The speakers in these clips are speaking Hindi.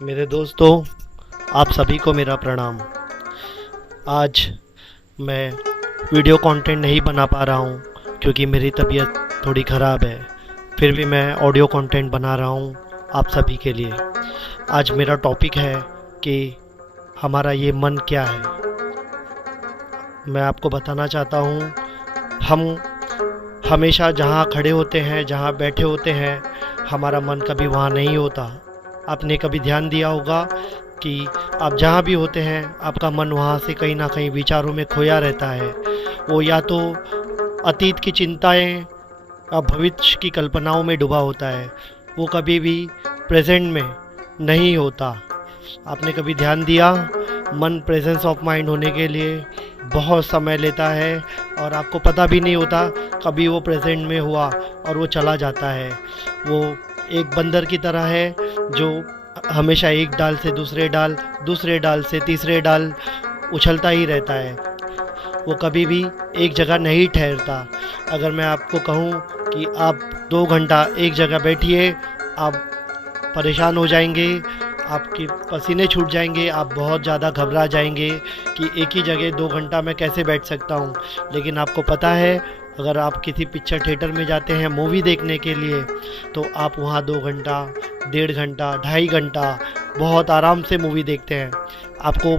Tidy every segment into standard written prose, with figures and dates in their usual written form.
मेरे दोस्तों, आप सभी को मेरा प्रणाम। आज मैं वीडियो कंटेंट नहीं बना पा रहा हूँ क्योंकि मेरी तबीयत थोड़ी ख़राब है। फिर भी मैं ऑडियो कंटेंट बना रहा हूँ आप सभी के लिए। आज मेरा टॉपिक है कि हमारा ये मन क्या है। मैं आपको बताना चाहता हूँ, हम हमेशा जहाँ खड़े होते हैं, जहाँ बैठे होते हैं, हमारा मन कभी वहाँ नहीं होता। आपने कभी ध्यान दिया होगा कि आप जहाँ भी होते हैं, आपका मन वहाँ से कहीं ना कहीं विचारों में खोया रहता है। वो या तो अतीत की चिंताएं या भविष्य की कल्पनाओं में डूबा होता है। वो कभी भी प्रेजेंट में नहीं होता। आपने कभी ध्यान दिया, मन प्रेजेंस ऑफ माइंड होने के लिए बहुत समय लेता है और आपको पता भी नहीं होता कभी वो प्रेजेंट में हुआ और वो चला जाता है। वो एक बंदर की तरह है जो हमेशा एक डाल से दूसरे डाल, दूसरे डाल से तीसरे डाल उछलता ही रहता है। वो कभी भी एक जगह नहीं ठहरता। अगर मैं आपको कहूँ कि आप 2 घंटा एक जगह बैठिए, आप परेशान हो जाएंगे, आपके पसीने छूट जाएंगे, आप बहुत ज़्यादा घबरा जाएंगे कि एक ही जगह 2 घंटा मैं कैसे बैठ सकता हूँ। लेकिन आपको पता है, अगर आप किसी पिक्चर थिएटर में जाते हैं मूवी देखने के लिए, तो आप वहाँ 2 घंटा, 1.5 घंटा, 2.5 घंटा बहुत आराम से मूवी देखते हैं। आपको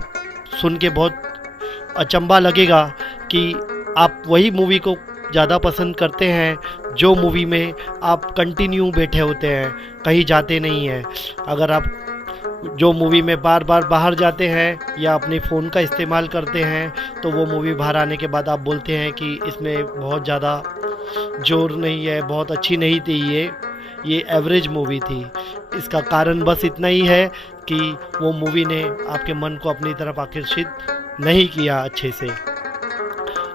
सुन के बहुत अचंभा लगेगा कि आप वही मूवी को ज़्यादा पसंद करते हैं जो मूवी में आप कंटिन्यू बैठे होते हैं, कहीं जाते नहीं हैं। अगर आप जो मूवी में बार बार बाहर जाते हैं या अपने फ़ोन का इस्तेमाल करते हैं, तो वो मूवी बाहर आने के बाद आप बोलते हैं कि इसमें बहुत ज़्यादा जोर नहीं है, बहुत अच्छी नहीं थी, ये एवरेज मूवी थी। इसका कारण बस इतना ही है कि वो मूवी ने आपके मन को अपनी तरफ आकर्षित नहीं किया अच्छे से।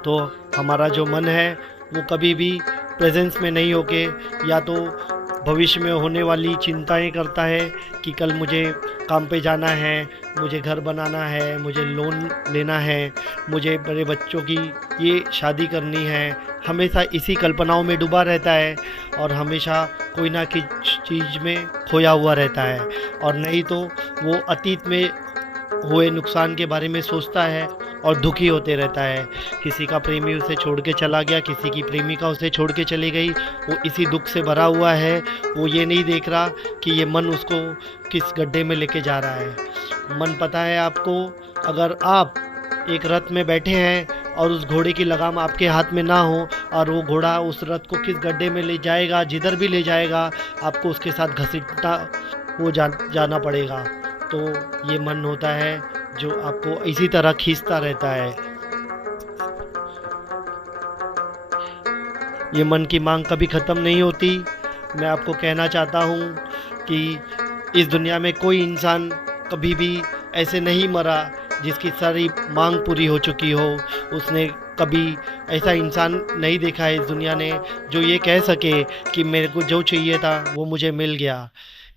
तो हमारा जो मन है वो कभी भी प्रेजेंस में नहीं होके या तो भविष्य में होने वाली चिंताएं करता है कि कल मुझे काम पे जाना है, मुझे घर बनाना है, मुझे लोन लेना है, मुझे बड़े बच्चों की ये शादी करनी है। हमेशा इसी कल्पनाओं में डूबा रहता है और हमेशा कोई ना किसी चीज़ में खोया हुआ रहता है। और नहीं तो वो अतीत में हुए नुकसान के बारे में सोचता है और दुखी होते रहता है। किसी का प्रेमी उसे छोड़ के चला गया, किसी की प्रेमिका उसे छोड़ के चली गई, वो इसी दुख से भरा हुआ है। वो ये नहीं देख रहा कि ये मन उसको किस गड्ढे में लेके जा रहा है। मन पता है आपको, अगर आप एक रथ में बैठे हैं और उस घोड़े की लगाम आपके हाथ में ना हो और वो घोड़ा उस रथ को किस गड्ढे में ले जाएगा, जिधर भी ले जाएगा आपको उसके साथ घसीटता जाना पड़ेगा। तो ये मन होता है जो आपको इसी तरह खींचता रहता है। ये मन की मांग कभी ख़त्म नहीं होती। मैं आपको कहना चाहता हूँ कि इस दुनिया में कोई इंसान कभी भी ऐसे नहीं मरा जिसकी सारी मांग पूरी हो चुकी हो। उसने कभी ऐसा इंसान नहीं देखा है इस दुनिया ने जो ये कह सके कि मेरे को जो चाहिए था वो मुझे मिल गया।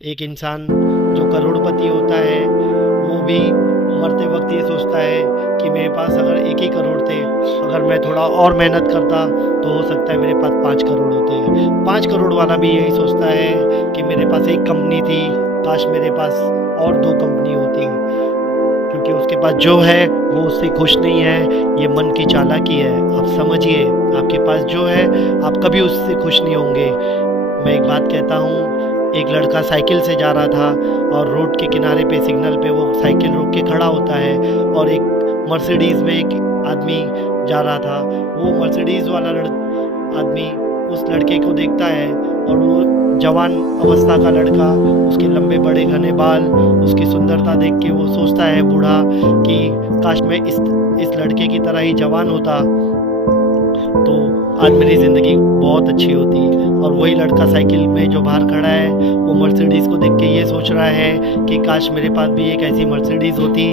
एक इंसान जो करोड़पति होता है वो भी मरते वक्त ये सोचता है कि मेरे पास अगर 1 ही करोड़ थे, अगर मैं थोड़ा और मेहनत करता तो हो सकता है मेरे पास 5 करोड़ होते। 5 करोड़ वाला भी यही सोचता है कि मेरे पास एक कंपनी थी, काश मेरे पास और 2 कंपनी होती। क्योंकि उसके पास जो है वो उससे खुश नहीं है। ये मन की चालाकी है। आप समझिए, आपके पास जो है आप कभी उससे खुश नहीं होंगे। मैं एक बात कहता हूँ, एक लड़का साइकिल से जा रहा था और रोड के किनारे पे सिग्नल पे वो साइकिल रोक के खड़ा होता है और एक मर्सिडीज़ में एक आदमी जा रहा था। वो मर्सिडीज़ वाला आदमी उस लड़के को देखता है और वो जवान अवस्था का लड़का, उसके लंबे बड़े घने बाल, उसकी सुंदरता देख के वो सोचता है बूढ़ा कि काश मैं इस लड़के की तरह ही जवान होता तो आज मेरी ज़िंदगी बहुत अच्छी होती। और वही लड़का साइकिल में जो बाहर खड़ा है वो मर्सिडीज़ को देख के ये सोच रहा है कि काश मेरे पास भी एक ऐसी मर्सिडीज़ होती।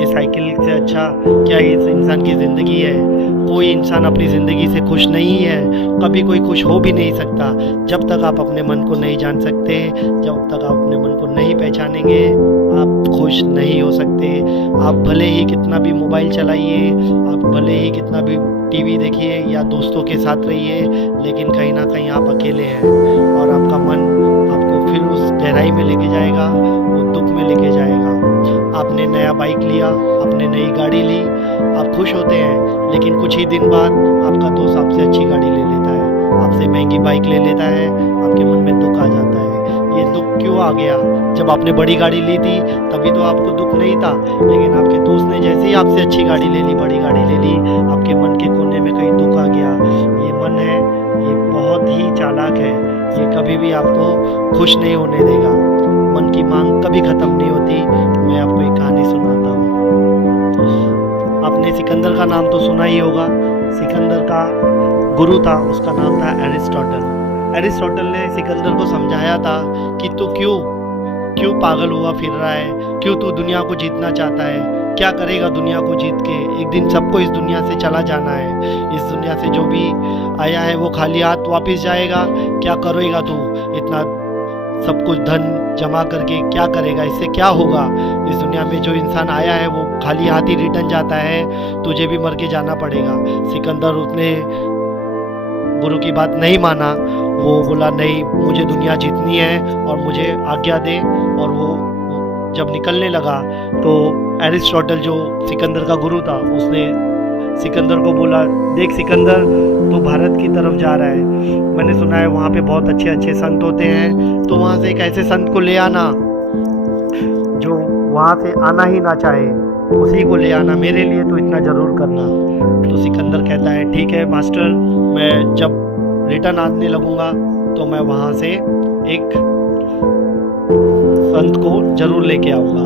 ये साइकिल से अच्छा क्या इस इंसान की ज़िंदगी है। कोई इंसान अपनी ज़िंदगी से खुश नहीं है, कभी कोई खुश हो भी नहीं सकता। जब तक आप अपने मन को नहीं जान सकते, जब तक आप अपने मन को नहीं पहचानेंगे, आप खुश नहीं हो सकते। आप भले ही कितना भी मोबाइल चलाइए, आप भले ही कितना भी टीवी देखिए या दोस्तों के साथ रहिए, लेकिन कहीं ना कहीं आप अकेले हैं और आपका मन आपको फिर उस गहराई में लेके जाएगा, वो दुख में लेके जाएगा। आपने नया बाइक लिया, आपने नई गाड़ी ली, आप खुश होते हैं, लेकिन कुछ ही दिन बाद आपका दोस्त आपसे अच्छी गाड़ी ले लेता है, आपसे महंगी बाइक ले लेता है, आपके मन में दुख आ जाता है। ये दुख क्यों आ गया? जब आपने बड़ी गाड़ी ली थी तभी तो आपको दुख नहीं था, लेकिन आपके दोस्त ने जैसे ही आपसे अच्छी गाड़ी ले ली, बड़ी गाड़ी ले ली, आपके मन के कोने में कहीं दुख आ गया। ये मन है, ये बहुत ही चालाक है, ये कभी भी आपको खुश नहीं होने देगा। मन की मांग कभी ख़त्म नहीं होती। मैं आपको एक कहानी सुनाता हूँ। आपने सिकंदर का नाम तो सुना ही होगा। सिकंदर का गुरु था, उसका नाम था एरिस्टोटल। एरिस्टोटल ने सिकंदर को समझाया था कि तू क्यों पागल हुआ फिर रहा है, क्यों तू दुनिया को जीतना चाहता है, क्या करेगा दुनिया को जीत के? एक दिन सबको इस दुनिया से चला जाना है। इस दुनिया से जो भी आया है वो खाली हाथ वापस जाएगा। क्या करेगा तू? इतना सब कुछ धन जमा करके क्या करेगा? इससे क्या होगा? इस दुनिया में जो इंसान आया है वो खाली हाथ ही रिटर्न जाता है, तुझे भी मर के जाना पड़ेगा। सिकंदर उसने गुरु की बात नहीं माना। वो बोला नहीं, मुझे दुनिया जीतनी है और मुझे आज्ञा दे। और वो जब निकलने लगा तो एरिस्टोटल जो सिकंदर का गुरु था, उसने सिकंदर को बोला, देख सिकंदर, तू भारत की तरफ जा रहा है, मैंने सुना है वहाँ पे बहुत अच्छे अच्छे संत होते हैं, तो वहाँ से एक ऐसे संत को ले आना जो वहाँ से आना ही ना चाहे, उसी को ले आना, मेरे लिए तो इतना ज़रूर करना। तो सिकंदर कहता है ठीक है मास्टर, मैं जब रिटर्न आने लगूँगा तो मैं वहाँ से एक संत को ज़रूर लेके आऊँगा।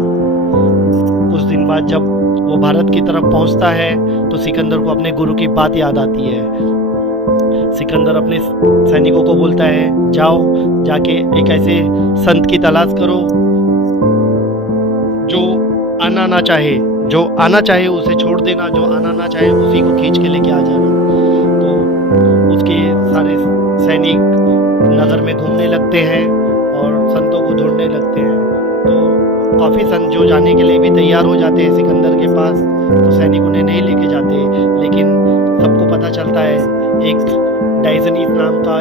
कुछ दिन बाद जब वो भारत की तरफ पहुँचता है तो सिकंदर को अपने गुरु की बात याद आती है। सिकंदर अपने सैनिकों को बोलता है, जाओ जाके एक ऐसे संत की तलाश करो जो आना ना चाहे, जो आना चाहे उसे छोड़ देना, जो आना ना चाहे उसी को खींच के लेके आ जाना। तो उसके सारे सैनिक नगर में घूमने लगते हैं और संतों को ढूंढने लगते हैं। तो काफ़ी संत जो जाने के लिए भी तैयार हो जाते हैं सिकंदर के पास, तो सैनिक उन्हें नहीं लेके जाते। लेकिन सबको पता चलता है एक डाइजनीस नाम का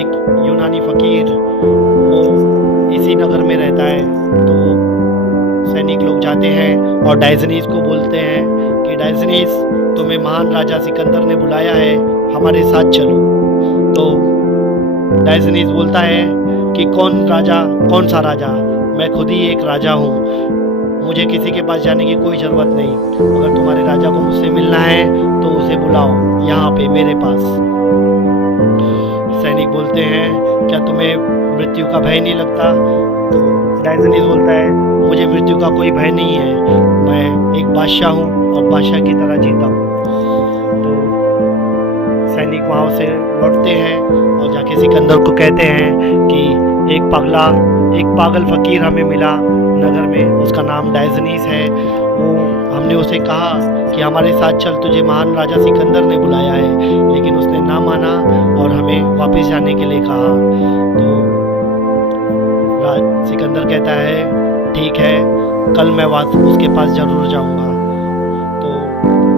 एक यूनानी फ़कीर वो इसी नगर में रहता है। तो सैनिक लोग जाते हैं और डाइजनीस को बोलते हैं कि डाइजनीस, तुम्हें महान राजा सिकंदर ने बुलाया है, हमारे साथ चलो। तो डाइजनीस बोलता है कि कौन सा राजा? मैं खुद ही एक राजा हूँ, मुझे किसी के पास जाने की कोई ज़रूरत नहीं। अगर तुम्हारे राजा को मुझसे मिलना है तो उसे बुलाओ यहाँ पे मेरे पास। सैनिक बोलते हैं, क्या तुम्हें मृत्यु का भय नहीं लगता? तो डाइजनीस बोलता है, मुझे मृत्यु का कोई भय नहीं है, मैं एक बादशाह हूँ और बादशाह की तरह जीता हूँ। तो सैनिक वहाँ से लौटते हैं और जाके सिकंदर को कहते हैं कि एक पागल फ़कीर हमें मिला नगर में, उसका नाम डाइजनीस है। वो हमने उसे कहा कि हमारे साथ चल, तुझे महान राजा सिकंदर ने बुलाया है, लेकिन उसने ना माना और हमें वापस जाने के लिए कहा। तो सिकंदर कहता है ठीक है, कल मैं उसके पास ज़रूर जाऊंगा। तो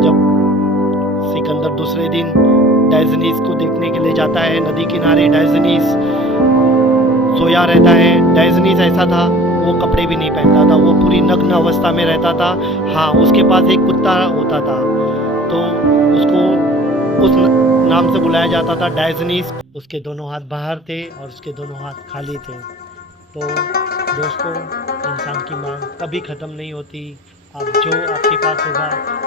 जब सिकंदर दूसरे दिन डाइजनीस को देखने के लिए जाता है नदी किनारे, डाइजनीस सोया रहता है। डाइजनीस ऐसा था, वो कपड़े भी नहीं पहनता था, वो पूरी नग्न अवस्था में रहता था। हाँ, उसके पास एक कुत्ता होता था, तो उसको उस नाम से बुलाया जाता था डाइजनीस। उसके दोनों हाथ बाहर थे और उसके दोनों हाथ खाली थे। तो दोस्तों, इंसान की मांग कभी ख़त्म नहीं होती। आप जो आपके पास होगा,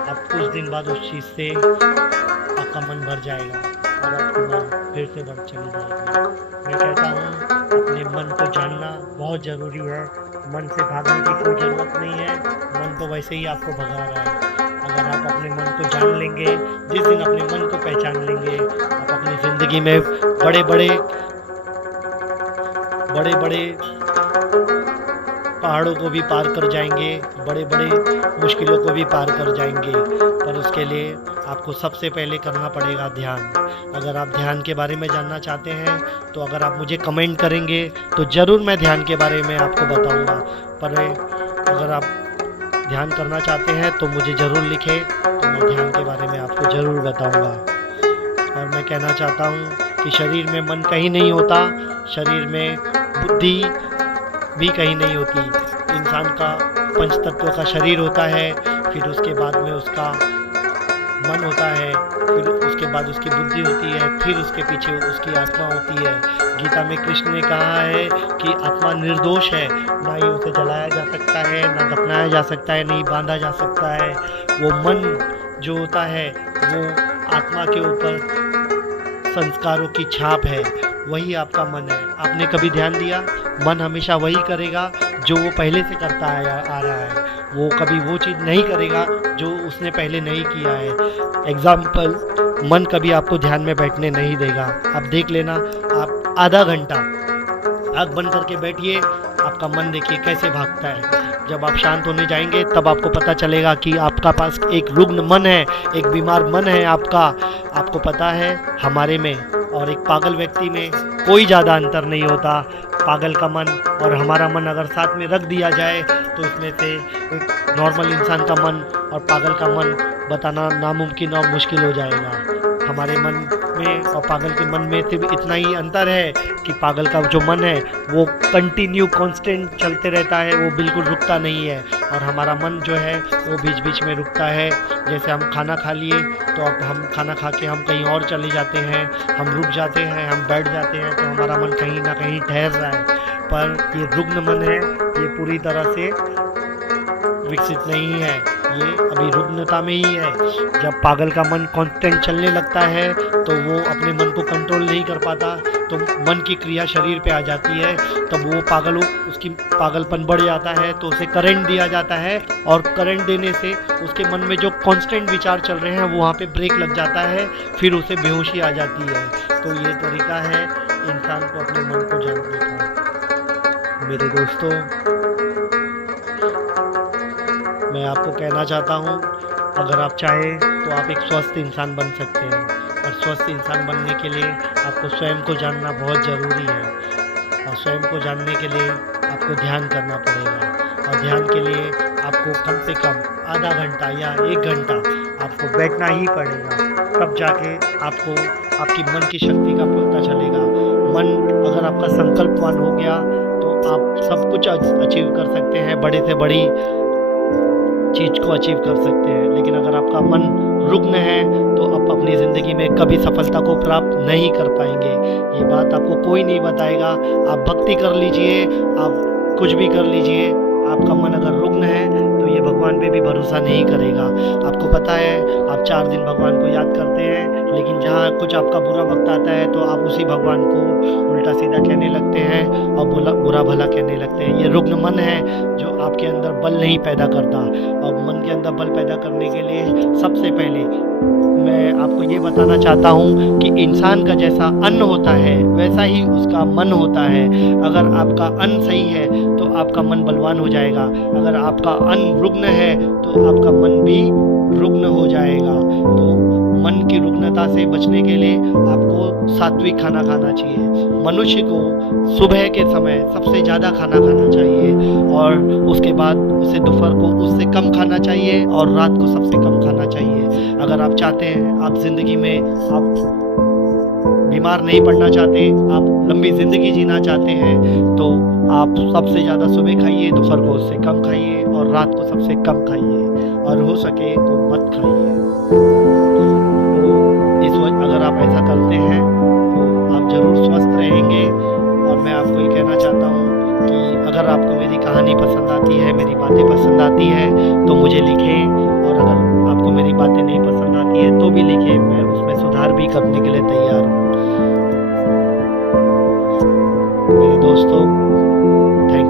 आप कुछ दिन बाद उस चीज़ से आपका मन भर जाएगा और आपकी मांग फिर से बढ़ चली जाएगी। मैं कहता हूँ अपने मन को जानना बहुत ज़रूरी है। मन से भागने की कोई ज़रूरत नहीं है, मन तो वैसे ही आपको भगा रहा है। अगर आप अपने मन को जान लेंगे, जिस दिन अपने मन को पहचान लेंगे, आप अपनी ज़िंदगी में बड़े बड़े पहाड़ों को भी पार कर जाएंगे, बड़े बड़े मुश्किलों को भी पार कर जाएंगे। पर उसके लिए आपको सबसे पहले करना पड़ेगा ध्यान। अगर आप ध्यान के बारे में जानना चाहते हैं तो अगर आप मुझे कमेंट करेंगे तो ज़रूर मैं ध्यान के बारे में आपको बताऊंगा। पर अगर आप ध्यान करना चाहते हैं तो मुझे ज़रूर लिखें, तो मैं ध्यान के बारे में आपको ज़रूर बताऊंगा। और मैं कहना चाहता हूं कि शरीर में मन कहीं नहीं होता, शरीर में बुद्धि भी कहीं नहीं होती। इंसान का पंच तत्व का शरीर होता है, फिर उसके बाद में उसका मन होता है, फिर उसके बाद उसकी बुद्धि होती है, फिर उसके पीछे उसकी आत्मा होती है। गीता में कृष्ण ने कहा है कि आत्मा निर्दोष है, ना ही उसे जलाया जा सकता है, ना दफनाया जा सकता है, नहीं बांधा जा सकता है। वो मन जो होता है वो आत्मा के ऊपर संस्कारों की छाप है, वही आपका मन है। आपने कभी ध्यान दिया, मन हमेशा वही करेगा जो वो पहले से करता आ रहा है, वो कभी वो चीज़ नहीं करेगा जो उसने पहले नहीं किया है। एग्जाम्पल, मन कभी आपको ध्यान में बैठने नहीं देगा। आप देख लेना, आप आधा घंटा आँख बंद करके बैठिए, आपका मन देखिए कैसे भागता है। जब आप शांत होने जाएंगे तब आपको पता चलेगा कि आपका पास एक रुग्ण मन है, एक बीमार मन है आपका। आपको पता है, हमारे में और एक पागल व्यक्ति में कोई ज़्यादा अंतर नहीं होता। पागल का मन और हमारा मन अगर साथ में रख दिया जाए तो इसमें से एक नॉर्मल इंसान का मन और पागल का मन बताना नामुमकिन और मुश्किल हो जाएगा। हमारे मन में और पागल के मन में सिर्फ इतना ही अंतर है कि पागल का जो मन है वो कंटिन्यू कांस्टेंट चलते रहता है, वो बिल्कुल रुकता नहीं है, और हमारा मन जो है वो बीच बीच में रुकता है। जैसे हम खाना खा लिए तो अब हम खाना खा के हम कहीं और चले जाते हैं, हम रुक जाते हैं, हम बैठ जाते हैं, तो हमारा मन कहीं ना कहीं ठहर रहा है। पर ये रुग्ण मन है, ये पूरी तरह से विकसित नहीं है, ये अभी रुग्णता में ही है। जब पागल का मन कांस्टेंट चलने लगता है तो वो अपने मन को कंट्रोल नहीं कर पाता, तो मन की क्रिया शरीर पे आ जाती है, तब वो पागल उसकी पागलपन बढ़ जाता है, तो उसे करंट दिया जाता है, और करंट देने से उसके मन में जो कांस्टेंट विचार चल रहे हैं वो वहाँ पे ब्रेक लग जाता है, फिर उसे बेहोशी आ जाती है। तो ये तरीका है इंसान को अपने मन को जानने का। मेरे दोस्तों, मैं आपको कहना चाहता हूँ, अगर आप चाहें तो आप एक स्वस्थ इंसान बन सकते हैं, और स्वस्थ इंसान बनने के लिए आपको स्वयं को जानना बहुत ज़रूरी है, और स्वयं को जानने के लिए आपको ध्यान करना पड़ेगा, और ध्यान के लिए आपको कम से कम आधा घंटा या 1 घंटा आपको बैठना ही पड़ेगा, तब जाके आपको आपकी मन की शक्ति का पता चलेगा। मन अगर आपका संकल्पवान हो गया तो आप सब कुछ अचीव कर सकते हैं, बड़े से बड़ी चीज़ को अचीव कर सकते हैं। लेकिन अगर आपका मन रुग्ण है तो आप अपनी ज़िंदगी में कभी सफलता को प्राप्त नहीं कर पाएंगे। ये बात आपको कोई नहीं बताएगा। आप भक्ति कर लीजिए, आप कुछ भी कर लीजिए, आपका मन अगर रुग्ण है तो ये भगवान पे भी भरोसा नहीं करेगा। आपको पता है, आप 4 दिन भगवान को याद करते हैं, लेकिन जहाँ कुछ आपका बुरा वक्त आता है तो आप उसी भगवान को उल्टा सीधा कहने लगते हैं और बुरा भला कहने लगते हैं। ये रुग्ण मन है जो आपके अंदर बल नहीं पैदा करता, और मन के अंदर बल पैदा करने के लिए सबसे पहले मैं आपको ये बताना चाहता हूँ कि इंसान का जैसा अन्न होता है वैसा ही उसका मन होता है। अगर आपका अन्न सही है तो आपका मन बलवान हो जाएगा, अगर आपका अन्न रुग्ण है तो आपका मन भी रुग्ण हो जाएगा। तो मन की रुग्णता से बचने के लिए आपको सात्विक खाना खाना चाहिए। मनुष्य को सुबह के समय सबसे ज़्यादा खाना खाना चाहिए, और उसके बाद उसे दोपहर को उससे कम खाना चाहिए, और रात को सबसे कम खाना चाहिए। अगर आप चाहते हैं आप ज़िंदगी में आप बीमार नहीं पड़ना चाहते, आप लंबी ज़िंदगी जीना चाहते हैं, तो आप सबसे ज़्यादा सुबह खाइए, दोपहर को उससे कम खाइए, और रात को सबसे कम खाइए, और हो सके तो मत खाइए। तो इस वक्त अगर आप ऐसा करते हैं तो आप ज़रूर स्वस्थ रहेंगे। और मैं आपको ये कहना चाहता हूँ कि अगर आपको मेरी कहानी पसंद आती है, मेरी बातें पसंद आती हैं, तो मुझे लिखें, और अगर आपको मेरी बातें नहीं पसंद आती है तो भी लिखें, मैं उसमें सुधार भी करने के लिए तैयार हूँ। मेरे दोस्तों,